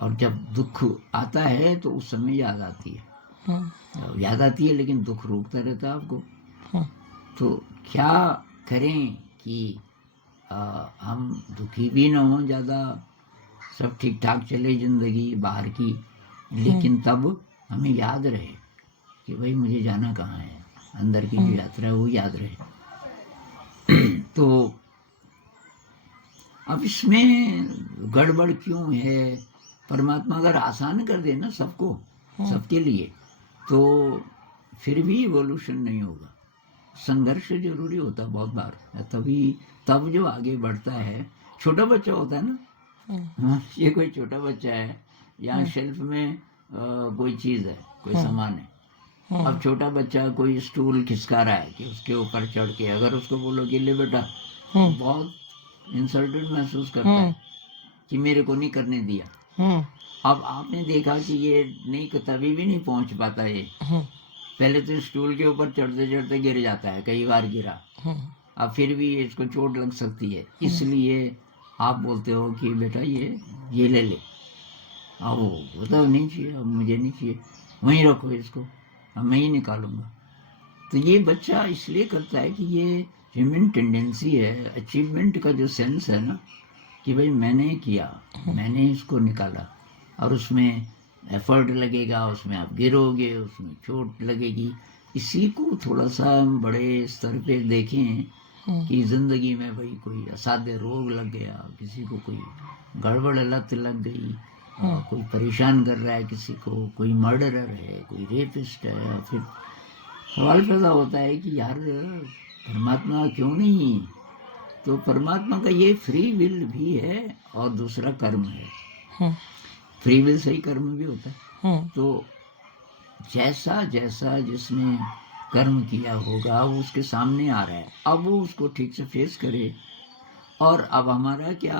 और जब दुख आता है तो उस समय याद आती है, याद आती है, लेकिन दुख रोकता रहता है आपको। तो क्या करें कि हम दुखी भी ना हों ज़्यादा, सब ठीक ठाक चले जिंदगी बाहर की, लेकिन तब हमें याद रहे कि भाई मुझे जाना कहाँ है, अंदर की जो यात्रा है वो याद रहे। तो अब इसमें गड़बड़ क्यों है? परमात्मा अगर आसान कर दे ना सबको, सबके लिए, तो फिर भी इवोल्यूशन नहीं होगा। संघर्ष जरूरी होता है बहुत बार, तभी तब जो आगे बढ़ता है। छोटा बच्चा होता है ना, ये कोई छोटा बच्चा है, यहाँ शेल्फ में कोई चीज है, कोई सामान है। अब छोटा बच्चा कोई स्टूल खिसका रहा है कि उसके ऊपर चढ़ के, अगर उसको बोलो कि ले बेटा, बहुत इंसल्टेड महसूस करता है कि मेरे को नहीं करने दिया। अब आपने देखा कि ये नहीं, तभी भी नहीं पहुंच पाता ये। पहले तो स्टूल के ऊपर चढ़ते चढ़ते गिर जाता है, कई बार गिरा, अब फिर भी इसको चोट लग सकती है, इसलिए आप बोलते हो कि बेटा ये ले ले। अब वो तो नहीं चाहिए, अब मुझे नहीं चाहिए, वहीं रखो इसको, अब मैं ही निकालूंगा। तो ये बच्चा इसलिए करता है कि ये ह्यूमन टेंडेंसी है, अचीवमेंट का जो सेंस है ना, कि भाई मैंने किया, मैंने इसको निकाला, और उसमें एफर्ट लगेगा, उसमें आप गिरोगे, उसमें चोट लगेगी। इसी को थोड़ा सा हम बड़े स्तर पे देखें कि जिंदगी में भाई कोई असाध्य रोग लग गया, किसी को कोई गड़बड़ लत लग गई, कोई परेशान कर रहा है किसी को, कोई मर्डरर है, कोई रेपिस्ट है, फिर सवाल पैदा होता है कि यार परमात्मा क्यों नहीं? तो परमात्मा का ये फ्री विल भी है और दूसरा कर्म है। फ्री विल से ही कर्म भी होता है। तो जैसा जैसा जिसने कर्म किया होगा वो उसके सामने आ रहा है, अब वो उसको ठीक से फेस करे। और अब हमारा क्या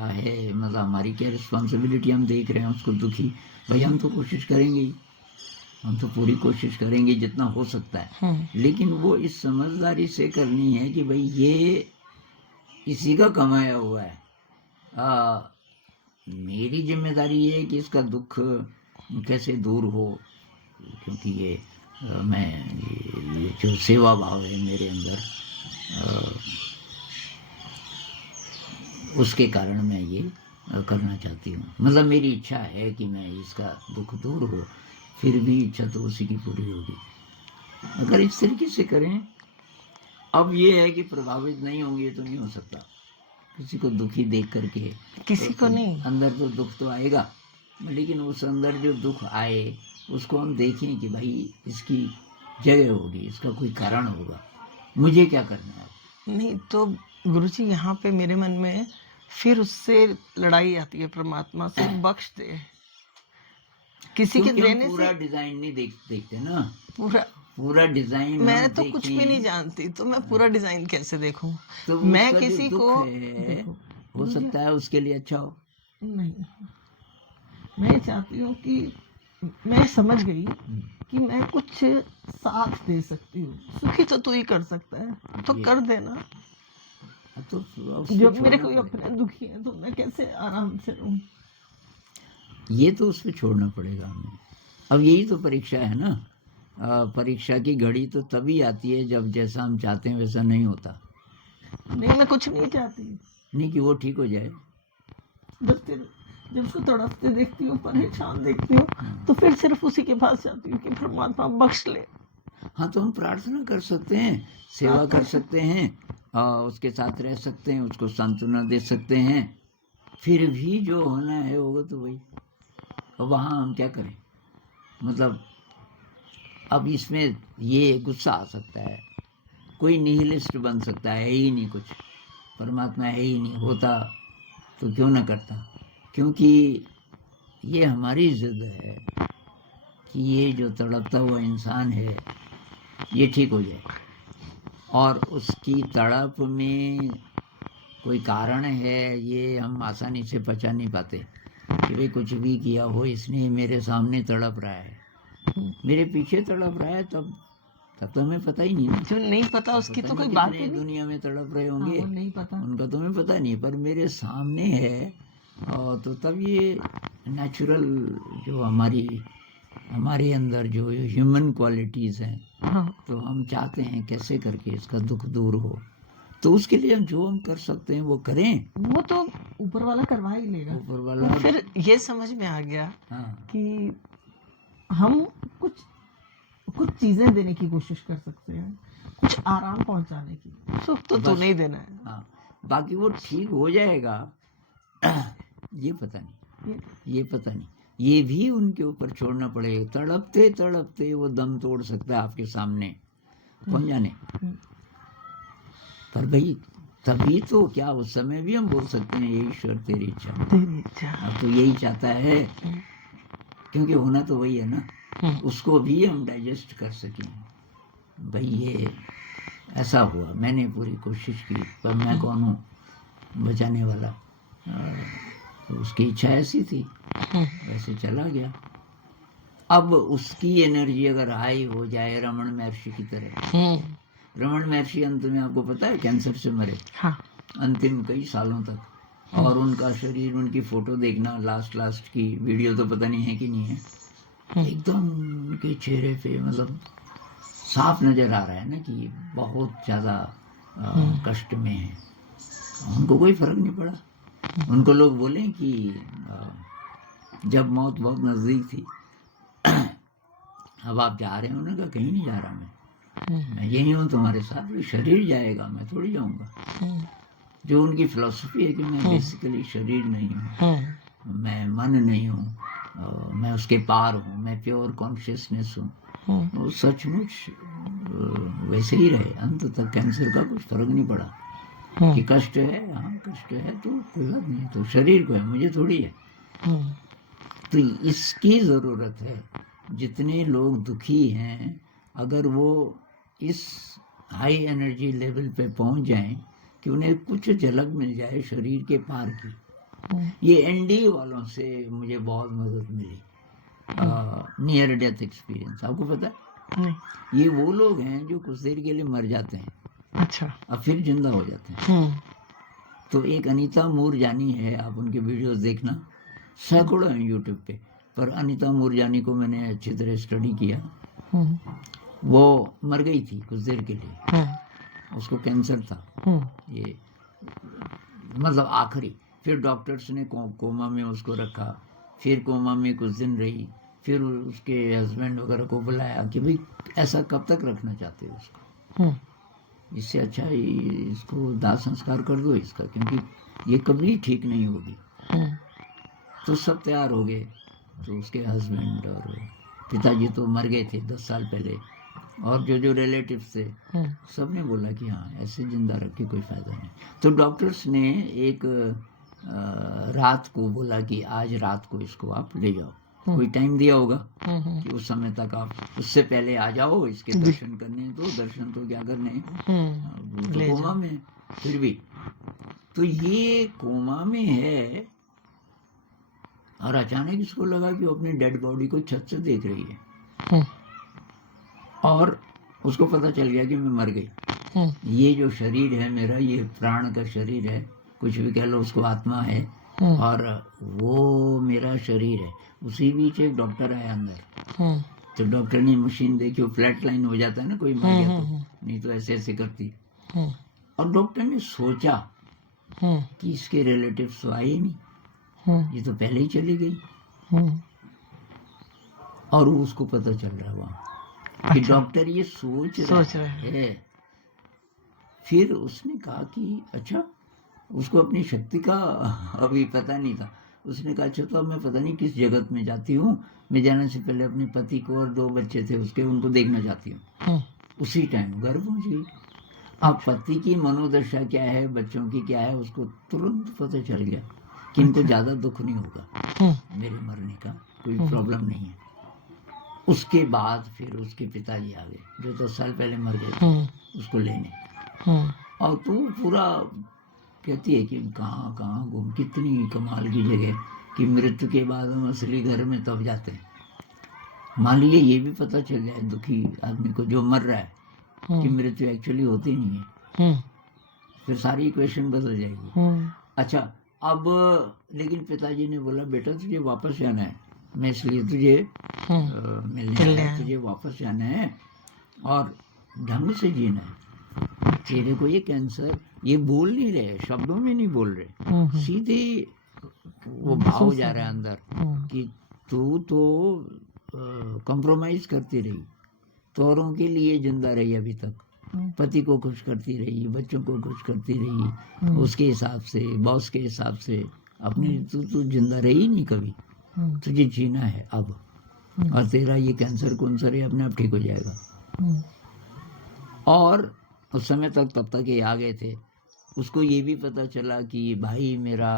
है, मतलब हमारी क्या रिस्पॉन्सिबिलिटी, हम देख रहे हैं उसको दुखी, भाई हम तो कोशिश करेंगे ही, हम तो पूरी कोशिश करेंगे जितना हो सकता है, लेकिन वो इस समझदारी से करनी है कि भाई ये इसी का कमाया हुआ है, मेरी जिम्मेदारी ये है कि इसका दुख कैसे दूर हो, क्योंकि ये ये जो सेवा भाव है मेरे अंदर, उसके कारण मैं ये करना चाहती हूँ। मतलब मेरी इच्छा है कि मैं इसका दुख दूर हो, फिर भी इच्छा तो उसी की पूरी होगी अगर इस तरीके से करें। अब ये है कि प्रभावित नहीं होंगे तो नहीं हो सकता, किसी को दुखी देख करके, किसी को नहीं, अंदर तो दुख तो आएगा, लेकिन उस अंदर जो दुख आए उसको हम देखें कि भाई इसकी जगह होगी, इसका कोई कारण होगा, मुझे क्या करना है। नहीं तो गुरुजी यहाँ पे मेरे मन में फिर उससे लड़ाई आती है, परमात्मा से बख्श दे, किसी के देने पूरा से डिजाइन नहीं देखते ना, पूरा डिजाइन मैं तो कुछ भी नहीं जानती, तो मैं पूरा डिजाइन कैसे देखूं? तो मैं किसी जो को है, हो सकता है उसके लिए अच्छा हो। नहीं, मैं चाहती हूँ कि मैं समझ गई कि मैं कुछ साथ दे सकती हूँ, सुखी तो तू ही कर सकता है, तो कर देना। तो जब मेरे कोई अपने दुखी है तो मैं कैसे आराम से रहूं? ये तो उस पर छोड़ना पड़ेगा हमें। अब यही तो परीक्षा है ना, परीक्षा की घड़ी तो तभी आती है जब जैसा हम चाहते हैं वैसा नहीं होता। नहीं, मैं कुछ नहीं चाहती, नहीं कि वो ठीक हो जाए, जब उसको तड़पते देखती हूँ, परेशान देखती हूँ, तो फिर सिर्फ उसी के पास जाती हूँ कि परमात्मा बख्श ले। हाँ, तो हम प्रार्थना कर सकते हैं, सेवा कर सकते हैं, उसके साथ रह सकते हैं, उसको सांत्वना दे सकते हैं, फिर भी जो होना है होगा तो वही। वहाँ हम क्या करें? मतलब अब इसमें ये गुस्सा आ सकता है, कोई निहिलिस्ट बन सकता है ही नहीं कुछ, परमात्मा है ही नहीं, होता तो क्यों ना करता, क्योंकि ये हमारी जिद है कि ये जो तड़पता हुआ इंसान है ये ठीक हो जाए, और उसकी तड़प में कोई कारण है ये हम आसानी से पचा नहीं पाते कि भाई कुछ भी किया हो इसने, मेरे सामने तड़प रहा है, मेरे पीछे तड़प रहा है, तब तो हमें पता ही नहीं, जो नहीं पता उसकी तो कोई बात ही नहीं, दुनिया में तड़प रहे होंगे, नहीं पता, उनका तो हमें पता नहीं, पर मेरे सामने है, और तो तब ये नेचुरल जो हमारे अंदर जो ह्यूमन क्वालिटीज़ हैं, हाँ तो हम चाहते हैं कैसे करके इसका दुख दूर हो, तो उसके लिए जो हम कर सकते हैं वो करें। वो तो ऊपर वाला करवा ही लेगा। ऊपर वाला। तो फिर ये समझ में आ गया हाँ कि हम कुछ चीजें देने की कोशिश कर सकते हैं, कुछ आराम पहुंचाने की। सुख तो बस। नहीं देना है। हाँ, बाकी वो ठीक हो जाएगा ये पता नहीं, ये पता नहीं, ये भी उनके ऊपर छोड़ना पड़ेगा। तड़पते तड़पते वो दम तोड़ सकता है आपके सामने, कौन जाने। पर भाई तभी तो क्या उस समय भी हम बोल सकते हैं ये ईश्वर तेरी इच्छा, तेरी इच्छा। अब तो यही चाहता है, क्योंकि होना तो वही है ना, उसको भी हम डाइजेस्ट कर सकें। भाई ये ऐसा हुआ, मैंने पूरी कोशिश की, पर मैं कौन हूँ बचाने वाला। तो उसकी इच्छा ऐसी थी, वैसे चला गया। अब उसकी एनर्जी अगर हाई हो जाए रमन महर्षि की तरह, रमन महर्षि अंत में आपको पता है कैंसर से मरे। हाँ। अंतिम कई सालों तक, और उनका शरीर, उनकी फोटो देखना, लास्ट की वीडियो तो पता नहीं है कि नहीं है, एकदम उनके चेहरे पे मतलब साफ नजर आ रहा है ना कि बहुत ज़्यादा कष्ट में है। उनको कोई फर्क नहीं पड़ा। उनको लोग बोले कि जब मौत बहुत नज़दीक थी, अब आप जा रहे हो? उन्होंने कहा कहीं नहीं जा रहा मैं यही हूँ तुम्हारे साथ, भी शरीर जाएगा, मैं थोड़ी जाऊँगा। जो उनकी फिलॉसफी है कि मैं बेसिकली शरीर नहीं हूँ, मैं मन नहीं हूँ, मैं उसके पार हूँ, मैं प्योर कॉन्शियसनेस हूँ, वो सचमुच वैसे ही रहे अंत तक। कैंसर का कुछ फर्क नहीं पड़ा कि कष्ट है, हाँ कष्ट है तो कोई बात नहीं, तो शरीर को है, मुझे थोड़ी है। तो इसकी ज़रूरत है। जितने लोग दुखी हैं, अगर वो इस हाई एनर्जी लेवल पे पहुंच जाएं कि उन्हें कुछ झलक मिल जाए शरीर के पार की। ये एनडी वालों से मुझे बहुत मदद मिली, नियर डेथ एक्सपीरियंस। आपको पता है, ये वो लोग हैं जो कुछ देर के लिए मर जाते हैं, अच्छा, और फिर जिंदा हो जाते हैं। तो एक अनीता मूरजानी है, आप उनके वीडियोस देखना, सैकड़ों हैं यूट्यूब पे, पर अनीता मूरजानी को मैंने अच्छी तरह स्टडी किया। वो मर गई थी कुछ देर के लिए, उसको कैंसर था, ये मतलब आखिरी। फिर डॉक्टर्स ने कोमा में उसको रखा, फिर कोमा में कुछ दिन रही, फिर उसके हस्बैंड वगैरह को बुलाया कि भाई ऐसा कब तक रखना चाहते हो उसको, इससे अच्छा ही इसको दाह संस्कार कर दो इसका, क्योंकि ये कभी ठीक नहीं होगी। तो सब तैयार हो गए। तो उसके हस्बैंड और पिताजी तो मर गए थे 10 साल पहले, और जो रिलेटिव्स थे सब ने बोला कि हाँ ऐसे जिंदा रख के कोई फायदा नहीं। तो डॉक्टर्स ने एक रात को बोला कि आज रात को इसको आप ले जाओ, कोई टाइम दिया होगा कि उस समय तक आप, उससे पहले आ जाओ, इसके दर्शन करने। तो दर्शन तो क्या करने, तो कोमा में फिर भी। तो ये कोमा में है, और अचानक इसको लगा कि वो अपनी डेड बॉडी को छत से देख रही है, और उसको पता चल गया कि मैं मर गई। ये जो शरीर है मेरा, ये प्राण का शरीर है, कुछ भी कह लो, उसको आत्मा है, और वो मेरा शरीर है। उसी बीच एक डॉक्टर आया अंदर, तो डॉक्टर ने मशीन देखी, वो फ्लैट लाइन हो जाता है ना कोई मर गया तो, नहीं तो ऐसे ऐसे करती। और डॉक्टर ने सोचा कि इसके रिलेटिव्स तो आए नहीं, ये तो पहले ही चली गई। और उसको पता चल रहा है वहां कि डॉक्टर ये सोच रहा है। फिर उसने कहा कि अच्छा, उसको अपनी शक्ति का अभी पता नहीं था। उसने कहा अच्छा, तो अब मैं पता नहीं किस जगत में जाती हूँ, मैं जाने से पहले अपने पति को और 2 बच्चे थे उसके, उनको देखना चाहती हूँ। उसी टाइम घर पहुंच गई। अब पति की मनोदशा क्या है, बच्चों की क्या है, उसको तुरंत पता चल गया कि इनको ज्यादा दुख नहीं होगा मेरे मरने का, कोई प्रॉब्लम नहीं है। उसके बाद फिर उसके पिताजी आ गए, जो 10 साल पहले मर गए थे, उसको लेने। और तो पूरा कहती है कि कहाँ कहाँ घूम, कितनी कमाल की जगह कि मृत्यु के बाद हम असली घर में तब जाते हैं। मान लीजिए ये भी पता चल जाए दुखी आदमी को जो मर रहा है कि मृत्यु एक्चुअली होती नहीं है, फिर सारी इक्वेशन बदल जाएगी। अच्छा, अब लेकिन पिताजी ने बोला बेटा तुझे वापस जाना है, मैं इसलिए तुझे मिलने आया, तुझे वापस जाना है और ढंग से जीना है। तेरे को ये कैंसर, ये बोल नहीं रहे, शब्दों में नहीं बोल रहे, सीधे वो भाव जा रहा है अंदर कि तू तो कंप्रोमाइज करती रही, तोरों के लिए जिंदा रही अभी तक, पति को खुश करती रही, बच्चों को खुश करती रही, उसके हिसाब से, बॉस के हिसाब से, अपनी तू जिंदा रही नहीं कभी, तुझे जीना है अब, और तेरा ये कैंसर कुंसर है अपने आप ठीक हो जाएगा। और उस समय तक तब तक ये आ गए थे, उसको ये भी पता चला कि मेरा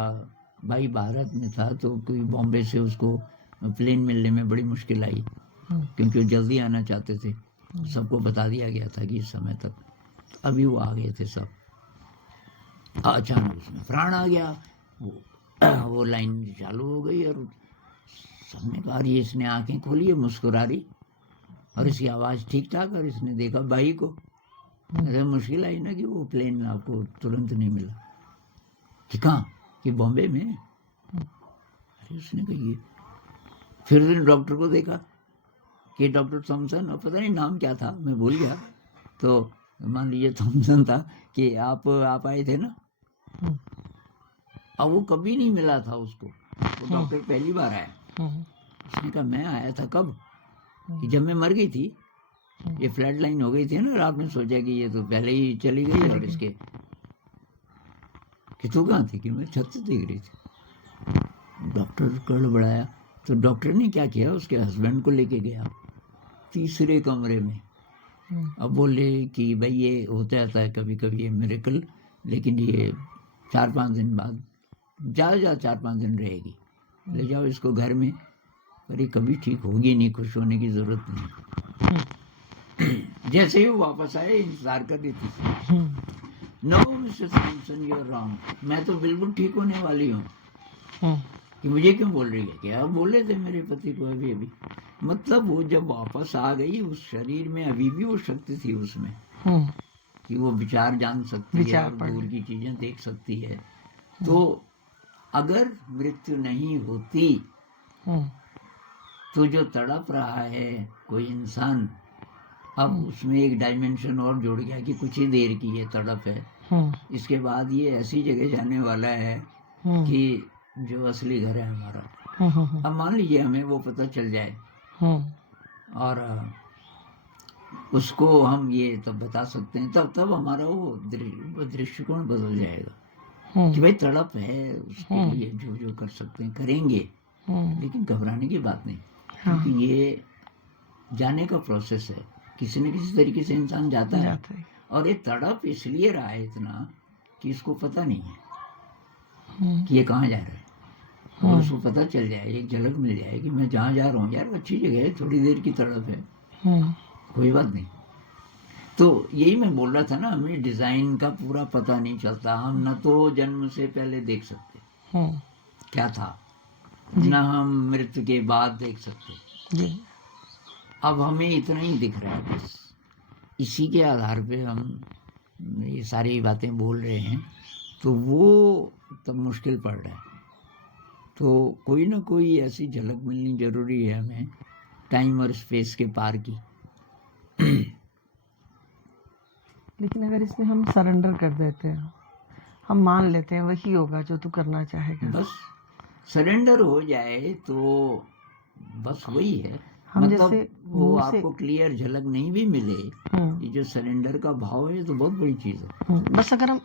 भाई भारत में था, तो कोई बॉम्बे से उसको प्लेन मिलने में बड़ी मुश्किल आई, क्योंकि वो जल्दी आना चाहते थे, सबको बता दिया गया था कि इस समय तक, अभी वो आ गए थे सब। अचानक उसमें प्राण आ गया, वो लाइन चालू हो गई और सबने कहा ये इसने आंखें खोली है, मुस्कुरा रही, और इसकी आवाज़ ठीक ठाक, और इसने देखा भाई को। अरे मुश्किल आई ना कि वो प्लेन आपको तुरंत नहीं मिला, कि कहाँ, कि बॉम्बे में। अरे उसने कही, फिर उसने डॉक्टर को देखा कि डॉक्टर थॉमसन, और पता नहीं नाम क्या था, मैं भूल गया, तो मान लीजिए थॉमसन था, कि आप आए थे ना। अब वो कभी नहीं मिला था उसको, वो डॉक्टर पहली बार आया। उसने कहा मैं आया था कब, कि जब मैं मर गई थी, ये फ्लड लाइन हो गई थी ना, और आपने सोचा कि ये तो पहले ही चली गई, और इसके कि तू कहाँ थी, कि मैं छत से देख रही थी। डॉक्टर गड़बड़ाया, तो डॉक्टर ने क्या किया, उसके हस्बैंड को लेके गया तीसरे कमरे में। अब बोले कि भाई ये होता रहता है कभी कभी ये मिरेकल, लेकिन ये 4-5 दिन बाद, ज़्यादा 4-5 दिन रहेगी, ले जाओ इसको घर में, पर ये कभी ठीक होगी नहीं, खुश होने की जरूरत नहीं। जैसे ही वो वापस आए, इंतजार कर रही थी, no mister Samson you are wrong, मैं तो बिल्कुल ठीक होने वाली हूँ, कि मुझे क्यों बोल रही है, कि आप बोले थे मेरे पति को अभी अभी। मतलब वो जब वापस आ गई, उस शरीर में अभी भी वो शक्ति थी उसमें, कि वो विचार जान सकती है और दूर की चीजें देख सकती है। तो अगर मृत्यु नहीं होती, तो जो तड़प रहा है कोई इंसान, अब उसमें एक डायमेंशन और जुड़ गया कि कुछ ही देर की ये तड़प है, इसके बाद ये ऐसी जगह जाने वाला है कि जो असली घर है हमारा। अब मान लीजिए हमें वो पता चल जाए, और उसको हम ये तब बता सकते हैं, तब हमारा वो दृष्टिकोण बदल जाएगा, कि भाई तड़प है, उसके लिए जो कर सकते हैं करेंगे, लेकिन घबराने की बात नहीं, क्योंकि ये जाने का प्रोसेस है, किसी न किसी तरीके से इंसान जाता है। और ये तड़प इसलिए रहा है इतना कि इसको पता नहीं है कि ये कहाँ जा रहा है, और उसको पता चल जाए, एक झलक मिल जाए कि मैं जहाँ जा रहा हूँ यार अच्छी जगह है, थोड़ी देर की तड़प है, कोई बात नहीं। तो यही मैं बोल रहा था ना, हमें डिजाइन का पूरा पता नहीं चलता, हम न तो जन्म से पहले देख सकते क्या था, न हम मृत्यु के बाद देख सकते। अब हमें इतना ही दिख रहा है, बस इसी के आधार पे हम ये सारी बातें बोल रहे हैं, तो वो तब मुश्किल पड़ रहा है। तो कोई ना कोई ऐसी झलक मिलनी जरूरी है हमें, टाइम और स्पेस के पार की। लेकिन अगर इसमें हम सरेंडर कर देते हैं, हम मान लेते हैं वही होगा जो तू करना चाहेगा, बस सरेंडर हो जाए तो बस वही है। हम मतलब जैसे वो आपको क्लियर झलक नहीं भी मिले, ये जो सरेंडर का भाव है, ये तो बहुत बड़ी चीज है। बस अगर हम,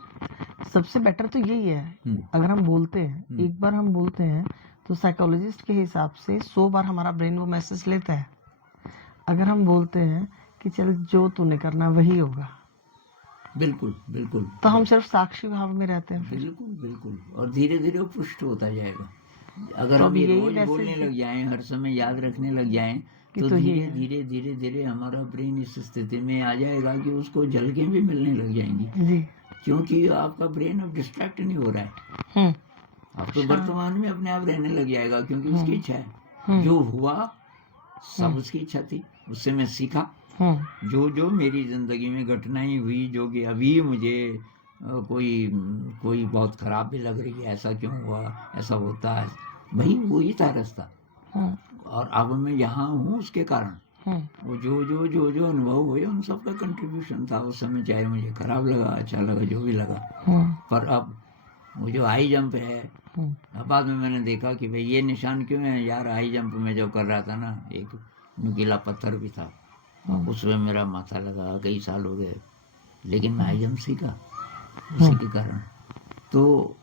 सबसे बेटर तो यही है, अगर हम बोलते हैं, एक बार हम बोलते हैं तो साइकोलॉजिस्ट के हिसाब से 100 बार हमारा ब्रेन वो मैसेज लेता है। अगर हम बोलते हैं कि चल जो तूने करना वही होगा, बिल्कुल बिल्कुल, तो हम सिर्फ साक्षी भाव में रहते हैं। बिल्कुल बिल्कुल, और धीरे धीरे वो पुष्ट होता जाएगा। अगर हम ये रोज बोलने लग जाएं, हर समय याद रखने लग जाएं, तो धीरे धीरे धीरे धीरे हमारा ब्रेन इस स्थिति में आ जाएगा कि उसको झलकें भी मिलने लग जाएंगी, क्योंकि आपका ब्रेन अब डिस्ट्रैक्ट नहीं हो रहा है, अब तो वर्तमान में अपने आप रहने लग जाएगा, क्योंकि उसकी इच्छा है। जो हुआ सब उसकी इच्छा थी, उससे मैं सीखा। जो जो मेरी जिंदगी में घटनाएं हुई, जो कि अभी मुझे कोई बहुत खराब भी लग रही है, ऐसा क्यों हुआ, ऐसा होता है, भाई वही था रास्ता। और अब मैं यहाँ हूँ उसके कारण, वो जो अनुभव हुए उन सब का कंट्रीब्यूशन था उस समय, चाहे मुझे खराब लगा, अच्छा लगा, जो भी लगा। पर अब वो जो हाई जंप है, अब बाद में मैंने देखा कि भाई ये निशान क्यों है यार, हाई जंप में जो कर रहा था ना, एक नुकीला पत्थर भी था, उसमें मेरा माथा लगा, कई साल हो गए, लेकिन मैं हाई जंप सीखा उसी के कारण। तो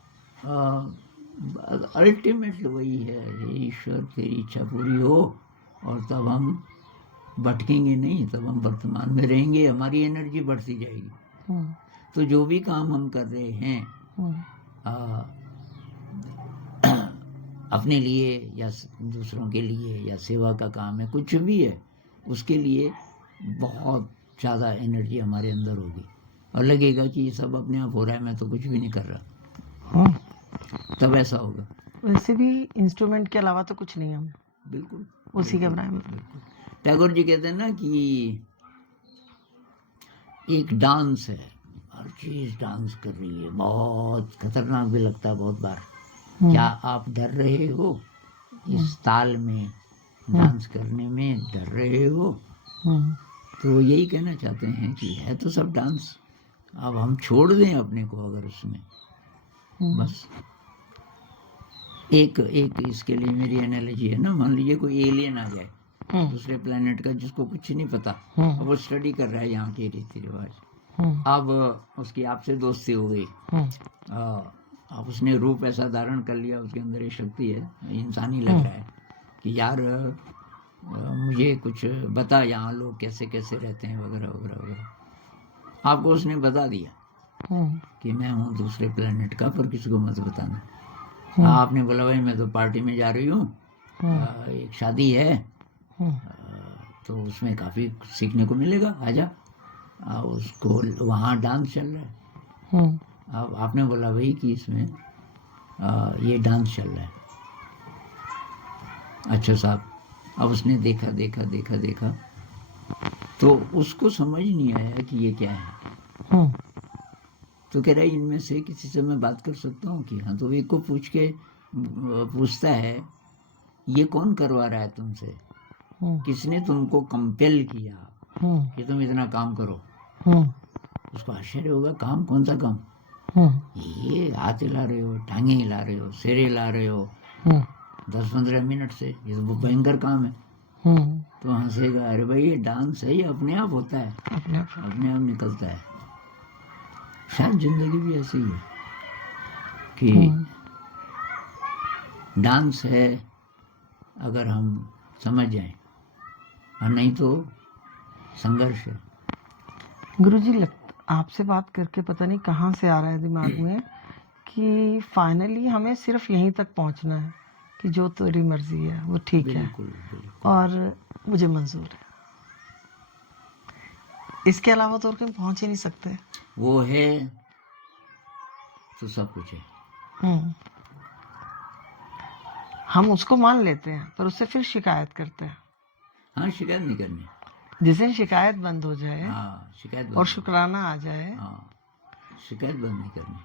अल्टीमेटली वही है, हे ईश्वर तेरी इच्छा पूरी हो, और तब हम भटकेंगे नहीं, तब हम वर्तमान में रहेंगे, हमारी एनर्जी बढ़ती जाएगी। तो जो भी काम हम कर रहे हैं अपने लिए या दूसरों के लिए या सेवा का काम है, कुछ भी है, उसके लिए बहुत ज़्यादा एनर्जी हमारे अंदर होगी, और लगेगा कि ये सब अपने आप हो रहा है, मैं तो कुछ भी नहीं कर रहा। तब ऐसा होगा। वैसे भी इंस्ट्रूमेंट के अलावा तो कुछ नहीं, हम बिल्कुल उसी के बनाए में। टैगोर जी कहते हैं ना कि एक डांस है, हर चीज डांस कर रही है, बहुत खतरनाक भी लगता है बहुत बार। क्या आप डर रहे हो इस ताल में डांस करने में, डर रहे हो? तो वो यही कहना चाहते हैं कि है तो सब डांस, अब हम छोड़ दें अपने को अगर उसमें, बस। एक इसके लिए मेरी एनालॉजी है ना, मान लीजिए कोई एलियन आ जाए दूसरे प्लेनेट का, जिसको कुछ नहीं पता, अब वो स्टडी कर रहा है यहाँ के रीति रिवाज, अब उसकी आपसे दोस्ती हो गई, अब उसने रूप ऐसा धारण कर लिया, उसके अंदर एक शक्ति है, इंसानी लग रहा है कि यार मुझे कुछ बता, यहाँ लोग कैसे कैसे रहते हैं वगैरह वगैरह वगैरह। आपको उसने बता दिया कि मैं हूँ दूसरे प्लेनेट का, पर किसी को मत बताना। आपने बोला भाई मैं तो पार्टी में जा रही हूँ, एक शादी है, तो उसमें काफ़ी सीखने को मिलेगा, आजा। उसको वहाँ डांस चल रहा है, अब आपने बोला भाई कि इसमें ये डांस चल रहा है, अच्छा साहब। अब उसने देखा देखा देखा देखा, तो उसको समझ नहीं आया कि ये क्या है। तो कह रहा है इनमें से किसी से मैं बात कर सकता हूँ कि हाँ? तो एक को पूछता है ये कौन करवा रहा है तुमसे, किसने तुमको कंपेल किया कि तुम इतना काम करो? उसको आश्चर्य होगा, काम? कौन सा काम? ये हाथ हिला रहे हो, टांगे हिला रहे हो, सिर हिला रहे हो 10-15 मिनट से, ये तो भयंकर काम है। तो हंसेगा, अरे भाई ये डांस है, ये अपने आप होता है, अपने आप निकलता है। शायद जिंदगी भी ऐसी है कि डांस है अगर हम समझ जाएं, और नहीं तो संघर्ष है। गुरुजी, आपसे बात करके पता नहीं कहाँ से आ रहा है दिमाग में कि फाइनली हमें सिर्फ यहीं तक पहुंचना है कि जो तेरी मर्जी है वो ठीक है, और मुझे मंजूर है, इसके अलावा तो और कहीं पहुंच ही नहीं सकते। वो है तो सब कुछ है। हम उसको मान लेते हैं पर उससे फिर शिकायत करते हैं। हाँ, शिकायत नहीं करनी, जिस दिन शिकायत बंद हो जाए, हाँ शिकायत बंद और शुक्राना आ जाए, हाँ शिकायत बंद नहीं करनी,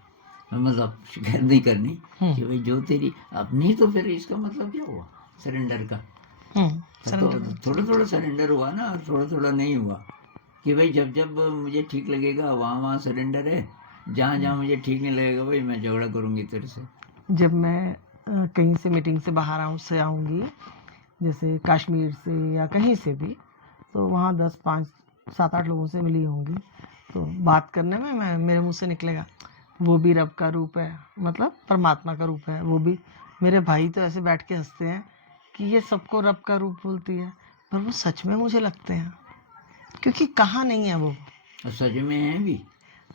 मतलब शिकायत नहीं करनी कि भाई जो तेरी अपनी, तो फिर इसका मतलब क्या हुआ सरेंडर का? तो थोड़ा थोड़ा सरेंडर हुआ ना, और थोड़ा थोड़ा नहीं हुआ कि भाई जब जब मुझे ठीक लगेगा वहाँ वहाँ सरेंडर है, जहाँ जहाँ मुझे ठीक नहीं लगेगा भाई मैं झगड़ा करूँगी तेरे से। जब मैं कहीं से मीटिंग से बाहर आऊँगी, जैसे कश्मीर से या कहीं से भी, तो वहाँ 10, 5, 7, 8 लोगों से मिली होंगी, तो बात करने में मेरे मुंह से निकलेगा वो भी रब का रूप है, मतलब परमात्मा का रूप है वो भी। मेरे भाई तो ऐसे बैठ के हंसते हैं कि ये सबको रब का रूप बोलती है, पर वो सच में मुझे लगते हैं, क्योंकि कहाँ नहीं है वो, सच में है भी।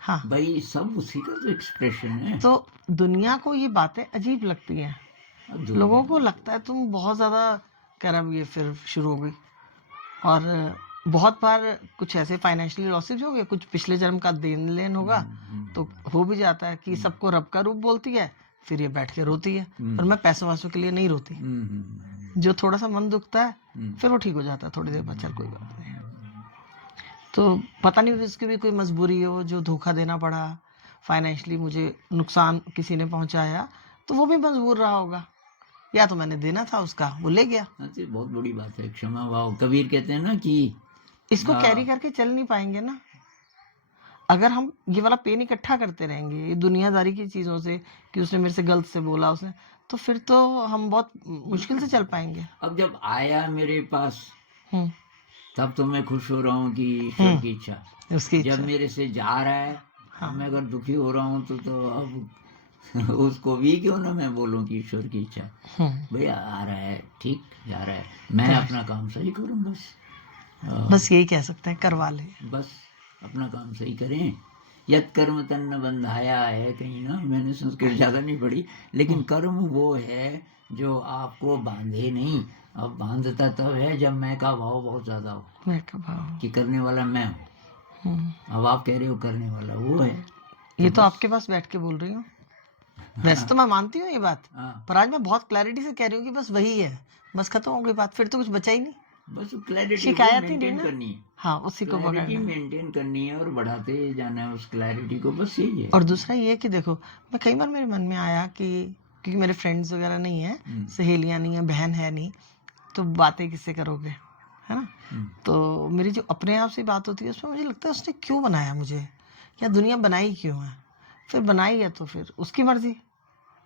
हाँ भाई सब उसी का तो एक्सप्रेशन है। तो दुनिया को ये बातें अजीब लगती हैं, लोगों को लगता है तुम बहुत ज़्यादा कर्म, ये फिर शुरू हो गई। और बहुत बार कुछ ऐसे फाइनेंशियली लॉसेज हो गए, कुछ पिछले जन्म का देन लेन होगा, तो हो भी जाता है कि सबको रब का रूप बोलती है, फिर ये बैठ के रोती है। पर मैं पैसों वैसों के लिए नहीं रोती, जो थोड़ा सा मन दुखता है फिर वो ठीक हो जाता है थोड़ी देर बाद, चल कोई बात नहीं। तो पता नहीं उसकी भी कोई मजबूरी हो जो धोखा देना पड़ा, फाइनेंशियली मुझे नुकसान किसी ने पहुंचाया, तो वो भी मजबूर रहा होगा, या तो मैंने देना था उसका, वो ले गया। हाँ, तो बहुत बड़ी बात है क्षमा भाव। कबीर कहते हैं ना कि इसको हाँ। कैरी करके चल नहीं पाएंगे ना अगर हम ये वाला पेन इकट्ठा करते रहेंगे ये दुनियादारी की चीज़ों से, कि उसने मेरे से गलत से बोला उसने, तो फिर तो हम बहुत मुश्किल से चल पाएंगे। अब जब आया मेरे पास हम्म तब तो मैं खुश हो रहा हूँ कि ईश्वर की इच्छा। उसकी जब इच्छा। मेरे से जा रहा है, हाँ। मैं अगर दुखी हो रहा हूँ तो अब उसको भी क्यों ना मैं बोलूँ कि ईश्वर की इच्छा। भैया आ रहा है, ठीक जा रहा है, मैं अपना काम सही करूँ बस। बस यही कह सकते हैं, करवा ले, बस अपना काम सही करें। यत कर्म तन्न बंधाया है कहीं ना, मैंने संस्कृत ज़्यादा नहीं पढ़ी, लेकिन कर्म वो है जो आपको बांधे नहीं। अब बांधता तब है जब मैं का भाव बहुत ज़्यादा हो, मैं कहा कि करने वाला मैं हूँ। अब आप कह रहे हो करने वाला वो है। ये तो आपके पास बैठ के बोल रही हूँ, वैसे तो मैं मानती हूँ ये बात, हाँ, पर आज मैं बहुत क्लैरिटी से कह रही हूँ कि बस वही है, बस खत्म हो गई बात, फिर तो कुछ बचा ही नहीं, बस क्लैरिटी शिकायत ही नहीं मेंटेन ना। करनी है। हाँ, उसी को क्लैरिटी पकड़ना है। मेंटेन करनी है और बढ़ाते जाना है उस क्लैरिटी को, बस यही है। और दूसरा ये है कि देखो, मैं कई बार मेरे मन में आया कि क्योंकि मेरे फ्रेंड्स वगैरह नहीं है, सहेलियां नहीं है, बहन है नहीं, तो बातें किससे करोगे, है ना। तो मेरी जो अपने आप से बात होती है उसमें मुझे लगता है उसने क्यों बनाया मुझे, या दुनिया बनाई क्यों है। फिर बनाई है तो फिर उसकी मर्जी,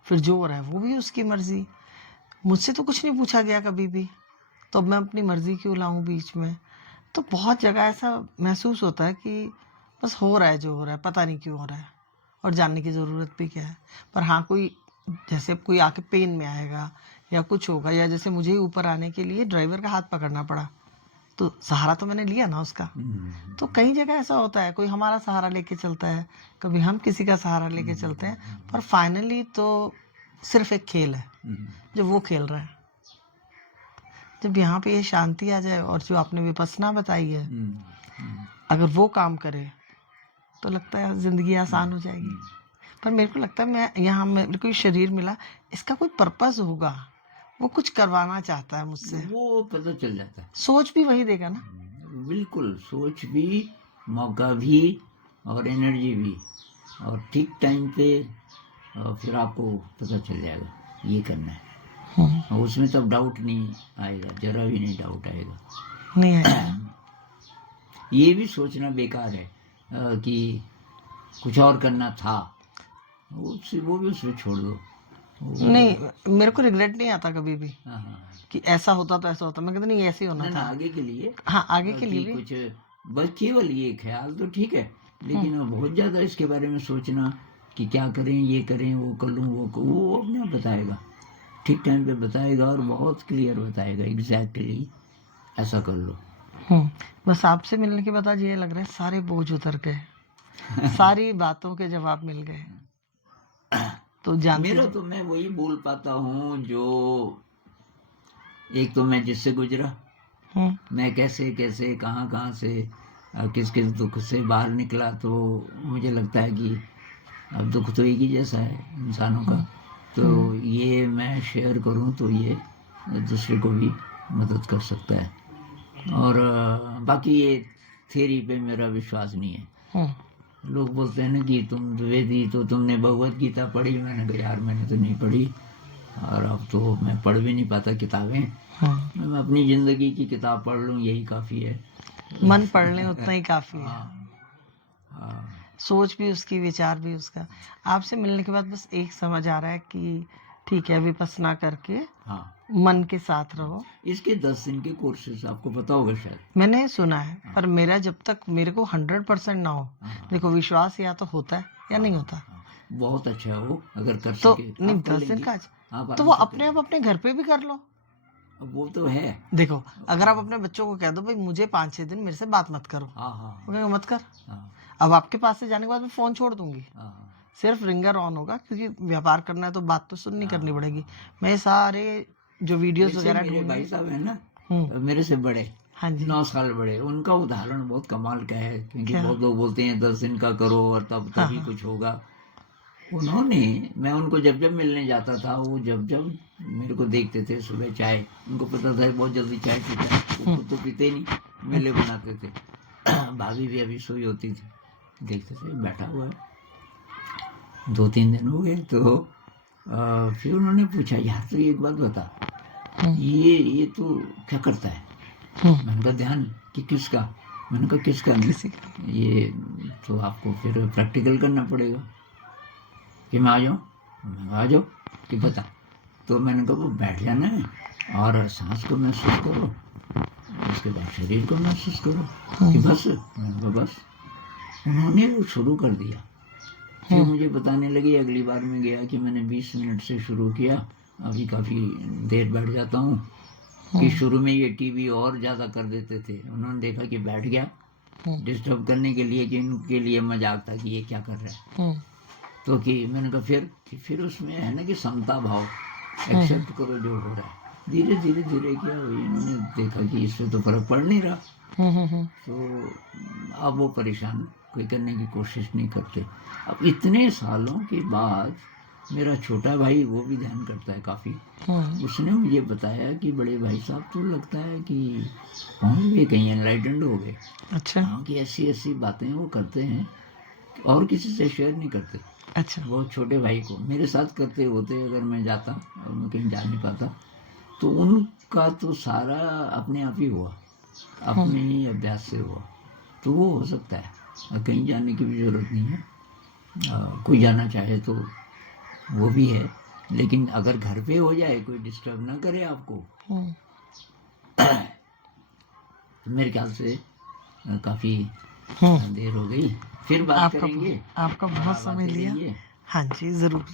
फिर जो हो रहा है वो भी उसकी मर्जी, मुझसे तो कुछ नहीं पूछा गया कभी भी, तो अब मैं अपनी मर्जी क्यों लाऊं बीच में। तो बहुत जगह ऐसा महसूस होता है कि बस हो रहा है जो हो रहा है, पता नहीं क्यों हो रहा है, और जानने की ज़रूरत भी क्या है। पर हाँ, कोई जैसे अब कोई आके पेन में आएगा या कुछ होगा, या जैसे मुझे ही ऊपर आने के लिए ड्राइवर का हाथ पकड़ना पड़ा, तो सहारा तो मैंने लिया ना उसका। तो कई जगह ऐसा होता है, कोई हमारा सहारा लेके चलता है, कभी हम किसी का सहारा लेके चलते हैं, पर फाइनली तो सिर्फ एक खेल है जो वो खेल रहा है। जब यहाँ पे ये शांति आ जाए, और जो आपने विपස්සना बताई है, अगर वो काम करे तो लगता है ज़िंदगी आसान हो जाएगी। पर मेरे को लगता है मैं यहाँ, मेरे को ये शरीर मिला, इसका कोई पर्पस होगा, वो कुछ करवाना चाहता है मुझसे, वो पता चल जाता है। सोच भी वही देगा ना। बिल्कुल, सोच भी, मौका भी, और एनर्जी भी, और ठीक टाइम पे फिर आपको पता चल जाएगा ये करना है। और उसमें तब डाउट नहीं आएगा, जरा भी नहीं डाउट आएगा। नहीं आएगा। ये भी सोचना बेकार है कि कुछ और करना था, वो भी उसमें छोड़ दो। नहीं, मेरे को रिग्रेट नहीं आता कभी भी हाँ, हाँ, कि ऐसा होता तो ऐसा होता, मैं कहती नहीं, ऐसे ही होना ना था। आगे के लिए, हाँ, आगे के कि लिए भी। कुछ बस केवल ये ख्याल तो ठीक है, लेकिन बहुत ज़्यादा इसके बारे में सोचना कि क्या करें, ये करें, वो कर लूँ, वो अपने आप बताएगा, ठीक टाइम पे बताएगा, और बहुत क्लियर बताएगा एग्जैक्टली ऐसा कर लो। बस आपसे मिलने के बाद आज ये लग रहा है सारे बोझ उतर गए, सारी बातों के जवाब मिल गए। तो जानते मेरा तो मैं वही बोल पाता हूँ जो, एक तो मैं जिससे गुजरा, मैं कैसे कैसे कहाँ कहाँ से किस किस दुख से बाहर निकला, तो मुझे लगता है कि अब दुख तो एक ही जैसा है इंसानों का, तो ये मैं शेयर करूं तो ये दूसरे को भी मदद कर सकता है। और बाकी ये थ्योरी पे मेरा विश्वास नहीं है। लोग बोलते हैं ना कि तुम द्विवेदी, तो तुमने भगवत गीता पढ़ी, मैंने कहा यार मैंने तो नहीं पढ़ी, और अब तो मैं पढ़ भी नहीं पाता किताबें। मैं अपनी ज़िंदगी की किताब पढ़ लूँ यही काफ़ी है। मन पढ़ लें उतना ही काफ़ी है। हाँ, सोच भी उसकी, विचार भी उसका। आपसे मिलने के बाद बस एक समझ आ रहा है कि ठीक है, विपස්සना करके हाँ, मन के साथ रहो। इसके 10 दिन के कोर्सेज आपको पता होगा शायद, मैंने सुना है, पर मेरा जब तक मेरे को 100% ना हो, देखो विश्वास या तो होता है या नहीं होता। बहुत अच्छा है वो, अगर कर तो सके नहीं, आप कर 10 दिन लेंगी। का आप तो वो आराम से अपने आप अपने घर पे भी कर लो। अब वो तो है। देखो, अगर आप अपने बच्चों को कह दो भाई मुझे 5-6 दिन मेरे से बात मत करो, हाँ, हाँ, वो कहेंगे मत कर। हाँ, अब आपके पास से जाने के बाद मैं फ़ोन छोड़ दूंगी, हाँ, सिर्फ रिंगर ऑन होगा, क्योंकि व्यापार करना है तो बात तो सुननी करनी पड़ेगी। मैं सारे जो वीडियोस जैसे वगैरह मेरे भाई ढूंढूंगी। साहब है ना, मेरे से बड़े, हाँ जी। 9 साल बड़े, उनका उदाहरण बहुत कमाल का है, क्योंकि क्या? बहुत लोग बोलते हैं 10 दिन का करो और तब तभी कुछ होगा। उन्होंने, मैं उनको जब जब मिलने जाता था, वो जब जब मेरे को देखते थे सुबह चाय, उनको पता था बहुत जल्दी चाय पीता है, वो खुद तो पीते नहीं, मेले बनाते थे। भाभी भी अभी सोई होती थी, देखते थे बैठा हुआ है, 2-3 दिन हो गए तो फिर उन्होंने पूछा, यार तो एक बात बता, ये तो क्या करता है? मैंने कहा ध्यान कि किसका? मैंने कहा किसका नहीं, किसी का ये तो आपको फिर प्रैक्टिकल करना पड़ेगा। कि मैं आ जाऊँ? मैं कहा, आ जाओ कि बता। तो मैंने कहा वो बैठ जाना है और सांस को महसूस करो, उसके बाद शरीर को महसूस करो कि बस। मैंने कहा बस। उन्होंने वो शुरू कर दिया। फिर मुझे बताने लगे, अगली बार मैं गया कि मैंने 20 मिनट से शुरू किया, अभी काफ़ी देर बैठ जाता हूँ। कि शुरू में ये टीवी और ज़्यादा कर देते थे, उन्होंने देखा कि बैठ गया, डिस्टर्ब करने के लिए, कि इनके लिए मजाक था कि ये क्या कर रहा है। तो कि मैंने कहा फिर उसमें है ना कि समता भाव, एक्सेप्ट करो जो हो रहा है। धीरे धीरे धीरे क्या हुई, इन्होंने देखा कि इससे तो फर्क पड़ नहीं रहा, तो अब वो परेशान कोई करने की कोशिश नहीं करते। अब इतने सालों के बाद मेरा छोटा भाई, वो भी ध्यान करता है काफ़ी, उसने मुझे बताया कि बड़े भाई साहब तो लगता है कि पहुँच गए, कहीं एनलाइटेंड हो गए। अच्छा हाँ, कि ऐसी ऐसी बातें वो करते हैं और किसी से शेयर नहीं करते। अच्छा वो छोटे भाई को मेरे साथ करते होते, अगर मैं जाता और मैं कहीं जा नहीं पाता, तो उनका तो सारा अपने आप ही हुआ, अपने ही अभ्यास से हुआ। तो वो हो सकता है, कहीं जाने की भी ज़रूरत नहीं है। कोई जाना चाहे तो वो भी है, लेकिन अगर घर पे हो जाए, कोई डिस्टर्ब ना करे आपको, तो मेरे ख्याल से काफ़ी देर हो गई। फिर बात आपका करेंगे। आपका बहुत समय आते लिया। रहिए। हाँ जी, ज़रूर।